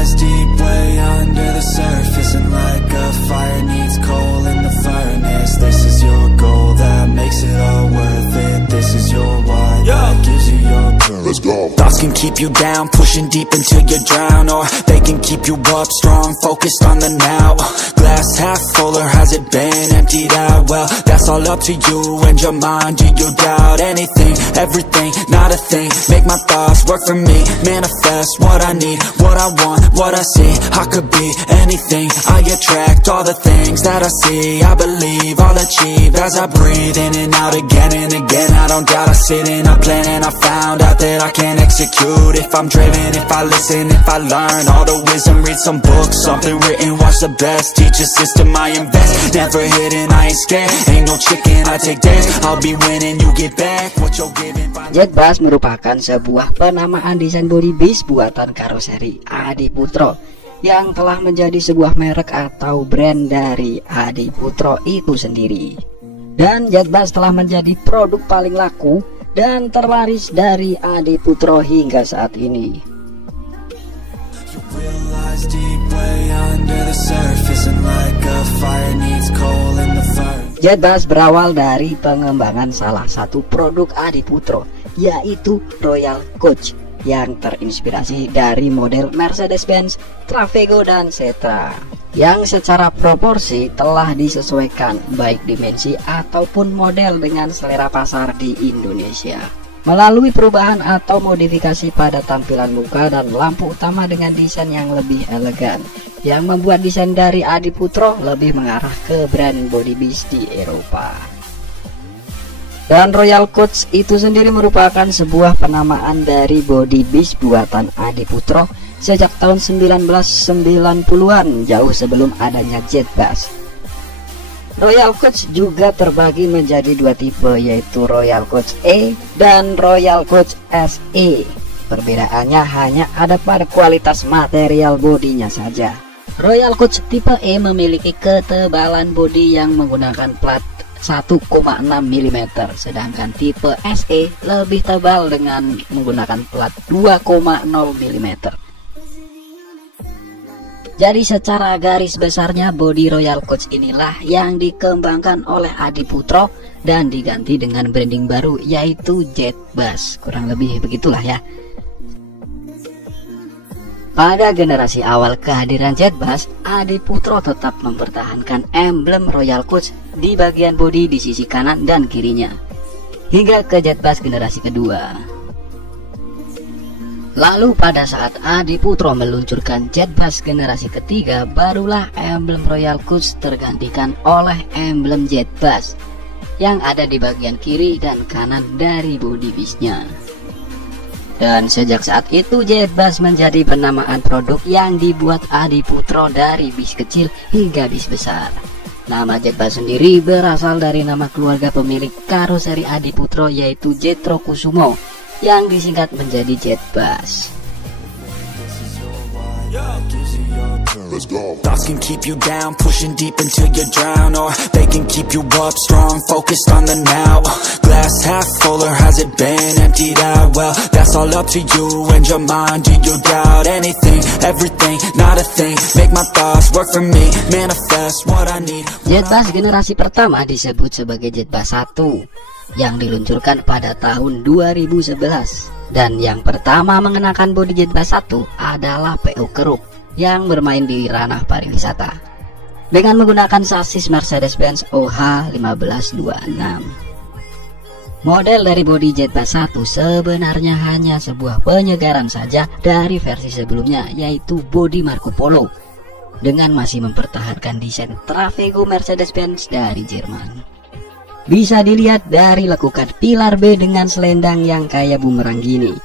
lies deep way under the surface, and like a fire needs coal in the furnace. This is your goal that makes it all worth it. This is your why that gives you your purpose. Let's go. Thoughts can keep you down, pushing deep until you drown, or they can keep you up strong, focused on the now. Glass half full, or has it been emptied out? Well, that's all up to you and your mind. Do you doubt anything, everything, not a thing? Make my thoughts work for me, manifest what I need, what I want, what I see. I could be anything, I attract all the things that I see. I believe I'll achieve as I breathe in and out again and again. I don't doubt, I sit and I plan, and I found out that I can execute if I'm driven, if I listen, if I learn all the wisdom. Read some books, something written, watch the best, teach a system I invest. Never hidden, I ain't scared, ain't no chicken, I take dares. I'll be winning, you get back what you're giving. Jet Bass merupakan sebuah penamaan desain body bis buatan karoseri Adiputro yang telah menjadi sebuah merek atau brand dari Adiputro itu sendiri. Dan Jet Bass telah menjadi produk paling laku dan terlaris dari Adiputro hingga saat ini. Jet Bass berawal dari pengembangan salah satu produk Adiputro, yaitu Royal Coach, yang terinspirasi dari model Mercedes-Benz, Trafego, dan Setra, yang secara proporsi telah disesuaikan baik dimensi ataupun model dengan selera pasar di Indonesia. Melalui perubahan atau modifikasi pada tampilan muka dan lampu utama dengan desain yang lebih elegan, yang membuat desain dari Adiputro lebih mengarah ke brand body bis di Eropa. Dan Royal Coach itu sendiri merupakan sebuah penamaan dari body bis buatan Adiputro sejak tahun 1990-an, jauh sebelum adanya Jet Bass. Royal Coach juga terbagi menjadi dua tipe, yaitu Royal Coach E dan Royal Coach SE. Perbedaannya hanya ada pada kualitas material bodinya saja. Royal Coach tipe E memiliki ketebalan bodi yang menggunakan plat 1,6 mm, sedangkan tipe SE lebih tebal dengan menggunakan plat 2,0 mm. Jadi secara garis besarnya bodi Royal Coach inilah yang dikembangkan oleh Adiputro dan diganti dengan branding baru, yaitu Jet Bass. Kurang lebih begitulah ya. Pada generasi awal kehadiran Jet Bass, Adiputro tetap mempertahankan emblem Royal Coach di bagian bodi di sisi kanan dan kirinya, hingga ke Jet Bass generasi kedua. Lalu pada saat Adiputro meluncurkan Jet Bass generasi ketiga, barulah emblem Royal Coach tergantikan oleh emblem Jet Bass yang ada di bagian kiri dan kanan dari bodi bisnya. Dan sejak saat itu Jet Bass menjadi penamaan produk yang dibuat Adiputro dari bis kecil hingga bis besar. Nama Jet Bass sendiri berasal dari nama keluarga pemilik karoseri Adiputro, yaitu Jetro Kusumo, yang disingkat menjadi Jet Bass. Thoughts can keep you down, pushing deep until you drown, or they can keep you up strong, focused on the now. Glass half full, or has it been emptied out? Well, that's all up to you and your mind. Do you doubt anything, everything, not a thing? Make my thoughts work for me, manifest what I need. Jet Bass generasi pertama disebut sebagai Jet Bass 1 yang diluncurkan pada tahun 2011, dan yang pertama mengenakan bodi Jet Bass 1 adalah PO Keruk yang bermain di ranah pariwisata dengan menggunakan sasis Mercedes-Benz OH1526. Model dari bodi Jet Bass 1 sebenarnya hanya sebuah penyegaran saja dari versi sebelumnya, yaitu bodi Marco Polo, dengan masih mempertahankan desain Trafego Mercedes-Benz dari Jerman. Bisa dilihat dari lekukan pilar B dengan selendang yang kayak bumerang gini.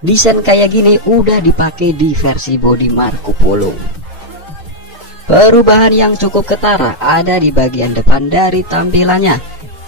Desain kayak gini udah dipakai di versi bodi Marco Polo. Perubahan yang cukup ketara ada di bagian depan dari tampilannya,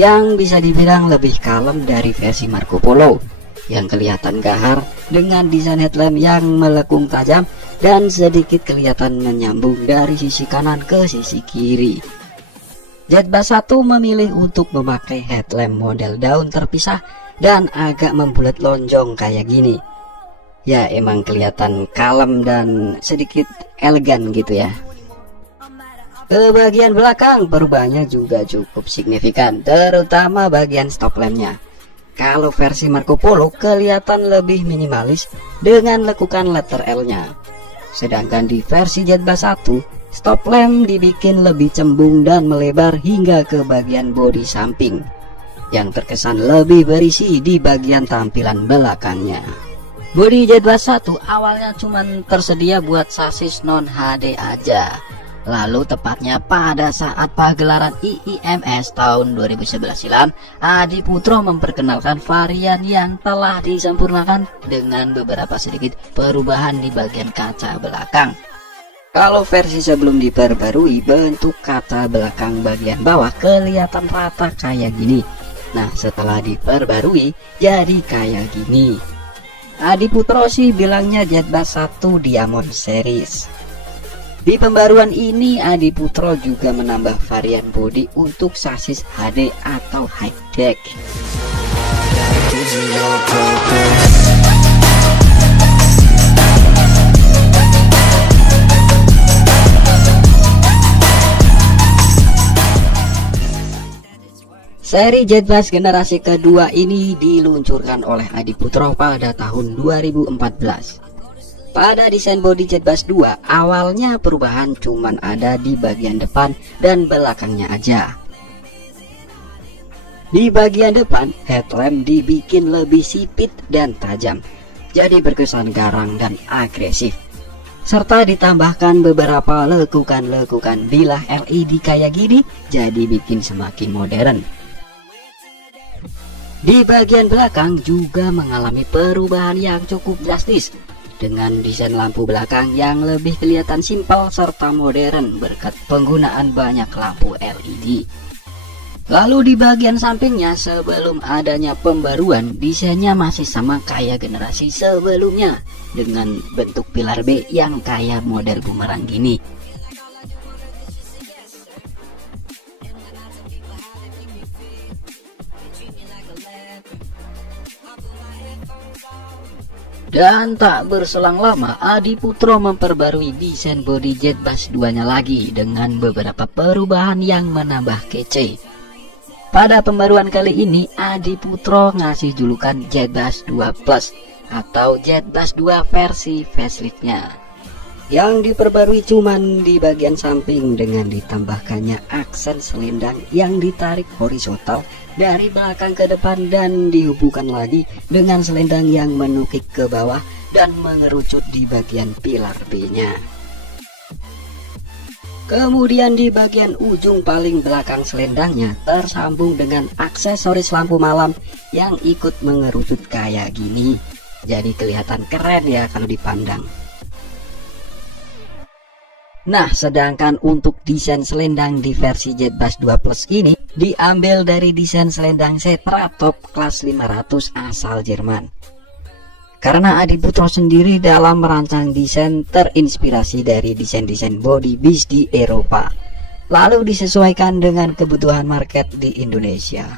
yang bisa dibilang lebih kalem dari versi Marco Polo, yang kelihatan gahar dengan desain headlamp yang melengkung tajam dan sedikit kelihatan menyambung dari sisi kanan ke sisi kiri. Jet Bass 1 memilih untuk memakai headlamp model daun terpisah dan agak membulat lonjong kayak gini. Ya emang kelihatan kalem dan sedikit elegan gitu ya. Ke bagian belakang perubahannya juga cukup signifikan, terutama bagian stop lampnya. Kalau versi Marco Polo kelihatan lebih minimalis dengan lekukan letter L-nya. Sedangkan di versi Jet Bass 1, stop lamp dibikin lebih cembung dan melebar hingga ke bagian bodi samping, yang terkesan lebih berisi di bagian tampilan belakangnya. Bodi Jet Bass 1 awalnya cuma tersedia buat sasis non HD aja. Lalu tepatnya pada saat pagelaran IIMS tahun 2011 silam, Adi Putro memperkenalkan varian yang telah disempurnakan dengan beberapa sedikit perubahan di bagian kaca belakang. Kalau versi sebelum diperbarui, bentuk kaca belakang bagian bawah kelihatan rata kayak gini. Nah, setelah diperbarui jadi kayak gini. Adi Putro sih bilangnya Jet Bass 1 Diamond Series. Di pembaruan ini Adi Putro juga menambah varian bodi untuk sasis HD atau high deck. Seri Jet Bass generasi kedua ini diluncurkan oleh Adi Putro pada tahun 2014. Pada desain bodi Jet Bass 2, awalnya perubahan cuman ada di bagian depan dan belakangnya aja. Di bagian depan, headlamp dibikin lebih sipit dan tajam, jadi berkesan garang dan agresif. Serta ditambahkan beberapa lekukan-lekukan bilah LED kayak gini, jadi bikin semakin modern. Di bagian belakang juga mengalami perubahan yang cukup drastis, dengan desain lampu belakang yang lebih kelihatan simpel serta modern berkat penggunaan banyak lampu LED. Lalu di bagian sampingnya, sebelum adanya pembaruan, desainnya masih sama kayak generasi sebelumnya dengan bentuk pilar B yang kayak model bumerang gini. Dan tak berselang lama, Adi Putro memperbarui desain bodi Jet Bass 2-nya lagi dengan beberapa perubahan yang menambah kece. Pada pembaruan kali ini, Adi Putro ngasih julukan Jet Bass 2 Plus atau Jet Bass 2 versi faceliftnya, yang diperbarui cuman di bagian samping dengan ditambahkannya aksen selendang yang ditarik horizontal dari belakang ke depan dan dihubungkan lagi dengan selendang yang menukik ke bawah dan mengerucut di bagian pilar B-nya. Kemudian di bagian ujung paling belakang selendangnya tersambung dengan aksesoris lampu malam yang ikut mengerucut kayak gini. Jadi kelihatan keren ya kalau dipandang. Nah, sedangkan untuk desain selendang di versi Jet Bass 2 Plus ini diambil dari desain selendang Setra Top kelas 500 asal Jerman. Karena Adi Putro sendiri dalam merancang desain terinspirasi dari desain-desain body bis di Eropa, lalu disesuaikan dengan kebutuhan market di Indonesia.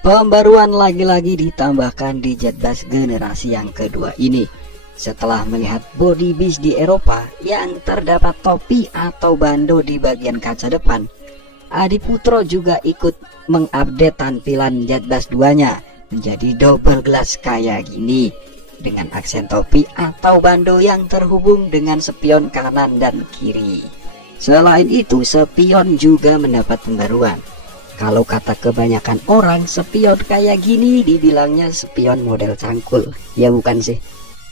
Pembaruan lagi-lagi ditambahkan di Jet Bass generasi yang kedua ini. Setelah melihat body bis di Eropa yang terdapat topi atau bando di bagian kaca depan, Adi Putro juga ikut mengupdate tampilan Jet Bass 2-nya menjadi double glass kayak gini, dengan aksen topi atau bando yang terhubung dengan spion kanan dan kiri. Selain itu, spion juga mendapat pembaruan. Kalau kata kebanyakan orang, spion kayak gini dibilangnya spion model cangkul. Ya bukan sih?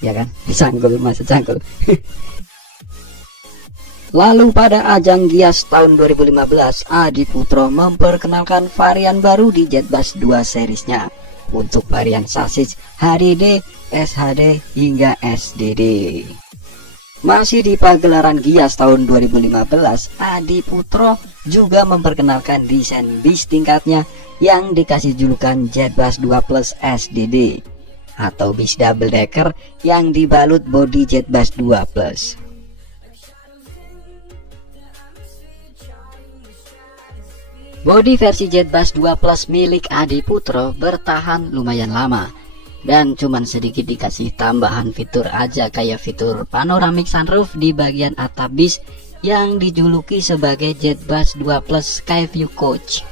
Ya kan, cangkul, masa cangkul. Lalu pada ajang Gias tahun 2015, Adi Putro memperkenalkan varian baru di Jet Bass 2 seriesnya untuk varian sasis HDD, SHD hingga SDD. Masih di pagelaran Gias tahun 2015, Adi Putro juga memperkenalkan desain bis tingkatnya yang dikasih julukan Jet Bass 2 Plus SDD atau bis double decker yang dibalut bodi Jet Bass 2 Plus. Bodi versi Jet Bass 2 Plus milik Adi Putro bertahan lumayan lama, dan cuman sedikit dikasih tambahan fitur aja, kayak fitur panoramic sunroof di bagian atap bis yang dijuluki sebagai Jetbus 2 Plus Skyview Coach.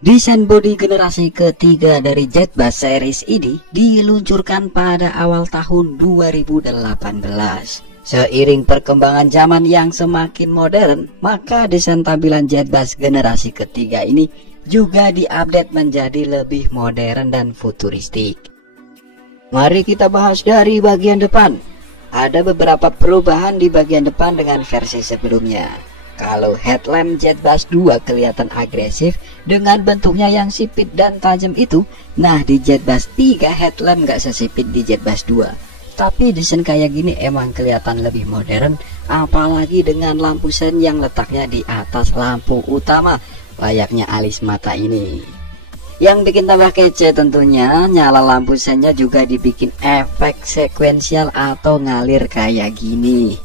Desain bodi generasi ketiga dari Jetbus series ini diluncurkan pada awal tahun 2018. Seiring perkembangan zaman yang semakin modern, maka desain tampilan Jetbus generasi ketiga ini juga diupdate menjadi lebih modern dan futuristik. Mari kita bahas dari bagian depan. Ada beberapa perubahan di bagian depan dengan versi sebelumnya. Kalau headlamp Jetbus 2 kelihatan agresif dengan bentuknya yang sipit dan tajam itu, nah di Jetbus 3 headlamp gak sesipit di Jetbus 2. Tapi desain kayak gini emang kelihatan lebih modern, apalagi dengan lampu sen yang letaknya di atas lampu utama, layaknya alis mata ini. Yang bikin tambah kece tentunya, nyala lampu sennya juga dibikin efek sekuensial atau ngalir kayak gini.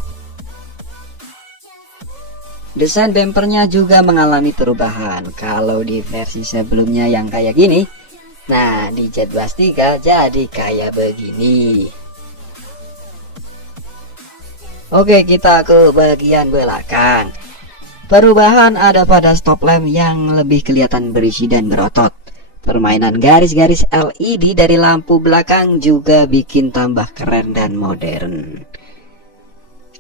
Desain bempernya juga mengalami perubahan. Kalau di versi sebelumnya yang kayak gini, nah di Jetbus 3 jadi kayak begini. Oke, kita ke bagian belakang. Perubahan ada pada stop lamp yang lebih kelihatan berisi dan berotot. Permainan garis-garis LED dari lampu belakang juga bikin tambah keren dan modern.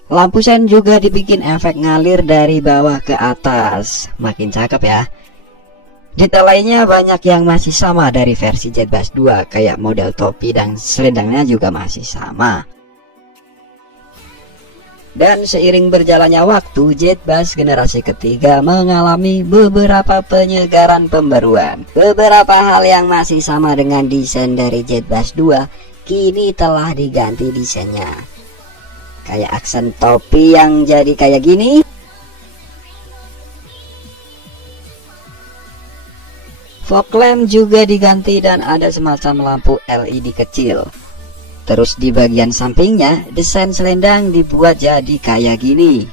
Lampu sen juga dibikin efek ngalir dari bawah ke atas, makin cakep ya. Detail lainnya banyak yang masih sama dari versi Jetbus 2, kayak model topi dan selendangnya juga masih sama. Dan seiring berjalannya waktu, Jetbus generasi ketiga mengalami beberapa penyegaran pembaruan. Beberapa hal yang masih sama dengan desain dari Jetbus 2 kini telah diganti desainnya. Kayak aksen topi yang jadi kayak gini. Fog lamp juga diganti dan ada semacam lampu LED kecil. Terus di bagian sampingnya, desain selendang dibuat jadi kayak gini.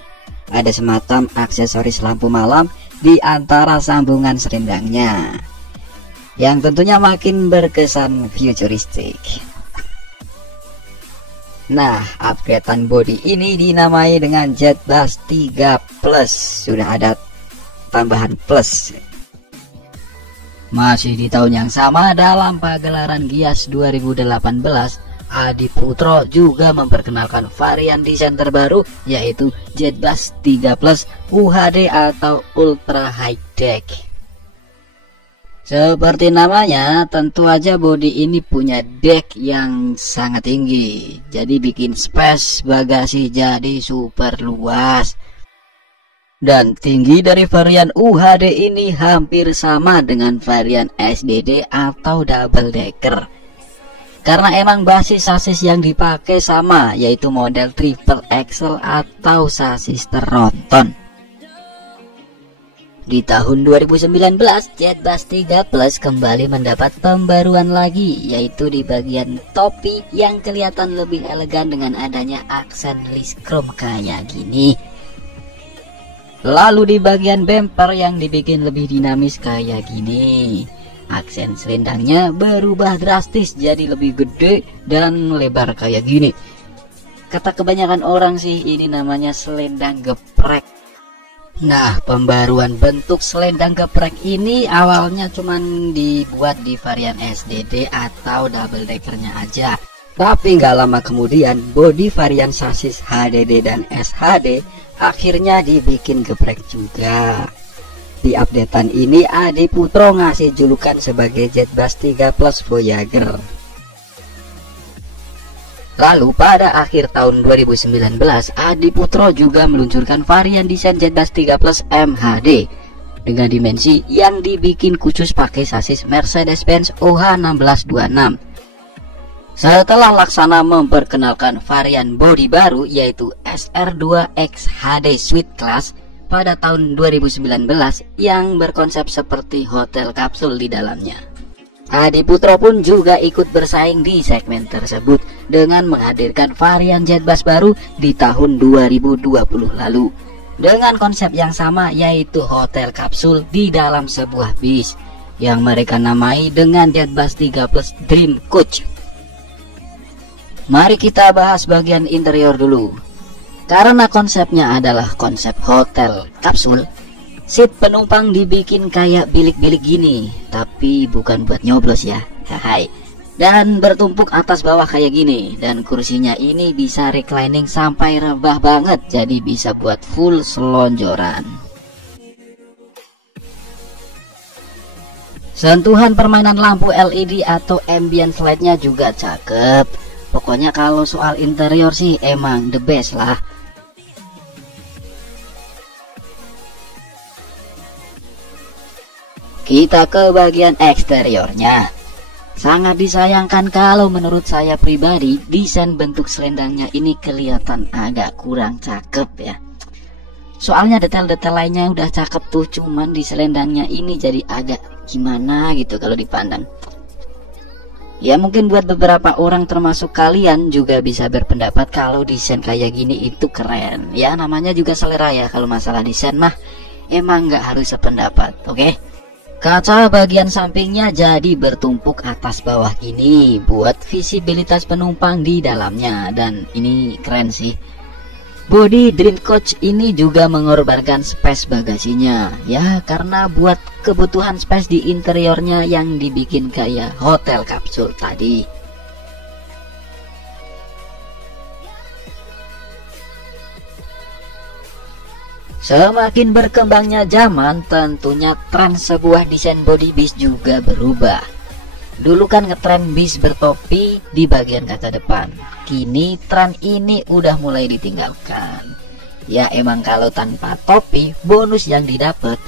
Ada semacam aksesoris lampu malam di antara sambungan selendangnya, yang tentunya makin berkesan futuristik. Nah, upgradean body ini dinamai dengan Jetbus 3 Plus. Sudah ada tambahan plus. Masih di tahun yang sama, dalam pagelaran Gias 2018, Adiputro juga memperkenalkan varian desain terbaru, yaitu Jetbus 3 Plus UHD atau Ultra High Deck. Seperti namanya, tentu aja bodi ini punya deck yang sangat tinggi, jadi bikin space bagasi jadi super luas. Dan tinggi dari varian UHD ini hampir sama dengan varian SDD atau double decker. Karena emang basis sasis yang dipakai sama, yaitu model triple axle atau sasis tronton. Di tahun 2019, Jetbus 3 Plus kembali mendapat pembaruan lagi, yaitu di bagian topi yang kelihatan lebih elegan dengan adanya aksen list chrome kayak gini. Lalu di bagian bumper yang dibikin lebih dinamis kayak gini. Aksen selendangnya berubah drastis jadi lebih gede dan lebar kayak gini. Kata kebanyakan orang sih ini namanya selendang geprek. Nah, pembaruan bentuk selendang geprek ini awalnya cuman dibuat di varian SDD atau double deckernya aja. Tapi nggak lama kemudian, bodi varian sasis HDD dan SHD akhirnya dibikin geprek juga. Di updatean ini, Adiputro ngasih julukan sebagai Jetbus 3 Plus Voyager. Lalu pada akhir tahun 2019, Adiputro juga meluncurkan varian desain Jetbus 3 Plus MHD dengan dimensi yang dibikin khusus pakai sasis Mercedes-Benz OH1626. Setelah Laksana memperkenalkan varian bodi baru yaitu SR2X HD Suite Class pada tahun 2019 yang berkonsep seperti hotel kapsul di dalamnya. Adiputro pun juga ikut bersaing di segmen tersebut dengan menghadirkan varian jet bus baru di tahun 2020 lalu dengan konsep yang sama, yaitu hotel kapsul di dalam sebuah bis yang mereka namai dengan jet bus 3 plus Dream Coach. Mari kita bahas bagian interior dulu. Karena konsepnya adalah konsep hotel kapsul, seat penumpang dibikin kayak bilik-bilik gini, tapi bukan buat nyoblos ya. Hai. Dan bertumpuk atas bawah kayak gini, dan kursinya ini bisa reclining sampai rebah banget, jadi bisa buat full selonjoran. Sentuhan permainan lampu LED atau ambient light-nya juga cakep. Pokoknya kalau soal interior sih emang the best lah. Kita ke bagian eksteriornya. Sangat disayangkan kalau menurut saya pribadi, desain bentuk selendangnya ini kelihatan agak kurang cakep ya. Soalnya detail-detail lainnya udah cakep tuh, cuman di selendangnya ini jadi agak gimana gitu kalau dipandang. Ya mungkin buat beberapa orang termasuk kalian juga bisa berpendapat kalau desain kayak gini itu keren. Ya namanya juga selera ya, kalau masalah desain mah emang nggak harus sependapat, oke? Kaca bagian sampingnya jadi bertumpuk atas bawah gini buat visibilitas penumpang di dalamnya, dan ini keren sih. Bodi Dream Coach ini juga mengorbankan space bagasinya ya, karena buat kebutuhan space di interiornya yang dibikin kayak hotel kapsul tadi. Semakin berkembangnya zaman, tentunya tren sebuah desain body bis juga berubah. Dulu kan ngetren bis bertopi di bagian kaca depan. Kini tren ini udah mulai ditinggalkan. Ya emang kalau tanpa topi, bonus yang didapat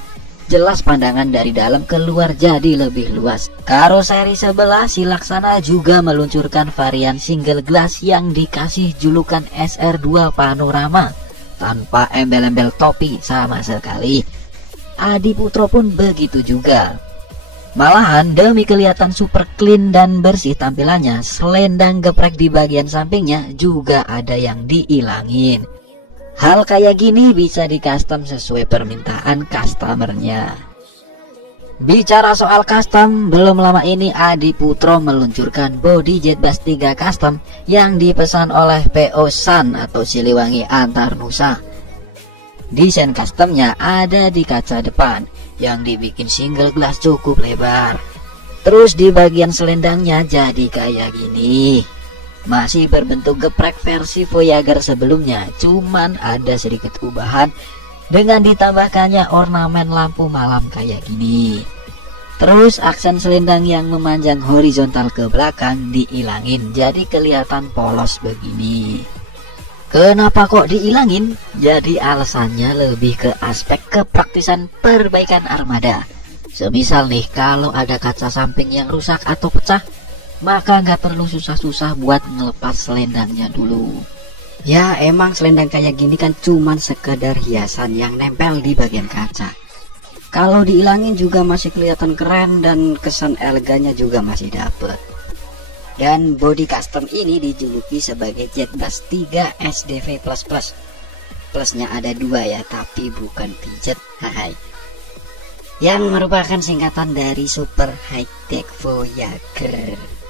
jelas pandangan dari dalam keluar jadi lebih luas. Karoseri sebelah si Laksana juga meluncurkan varian single glass yang dikasih julukan SR2 Panorama tanpa embel-embel topi sama sekali. Adiputro pun begitu juga. Malahan demi kelihatan super clean dan bersih tampilannya, selendang geprek di bagian sampingnya juga ada yang diilangin. Hal kayak gini bisa di custom sesuai permintaan customernya. Bicara soal custom, belum lama ini Adiputro meluncurkan body jet bus 3 custom yang dipesan oleh PO Sun atau Siliwangi Antarnusa. Desain customnya ada di kaca depan yang dibikin single glass cukup lebar. Terus di bagian selendangnya jadi kayak gini. Masih berbentuk geprek versi Voyager sebelumnya, cuman ada sedikit ubahan dengan ditambahkannya ornamen lampu malam kayak gini. Terus aksen selendang yang memanjang horizontal ke belakang diilangin, jadi kelihatan polos begini. Kenapa kok diilangin? Jadi alasannya lebih ke aspek kepraktisan perbaikan armada. Semisal nih kalau ada kaca samping yang rusak atau pecah, maka nggak perlu susah-susah buat ngelepas selendangnya dulu. Ya emang selendang kayak gini kan cuman sekedar hiasan yang nempel di bagian kaca. Kalau dihilangin juga masih kelihatan keren dan kesan elegannya juga masih dapet. Dan body custom ini dijuluki sebagai jet bus 3 SDV++. Plusnya ada 2 ya, tapi bukan pijet. Hai. Yang merupakan singkatan dari Super High Tech Voyager.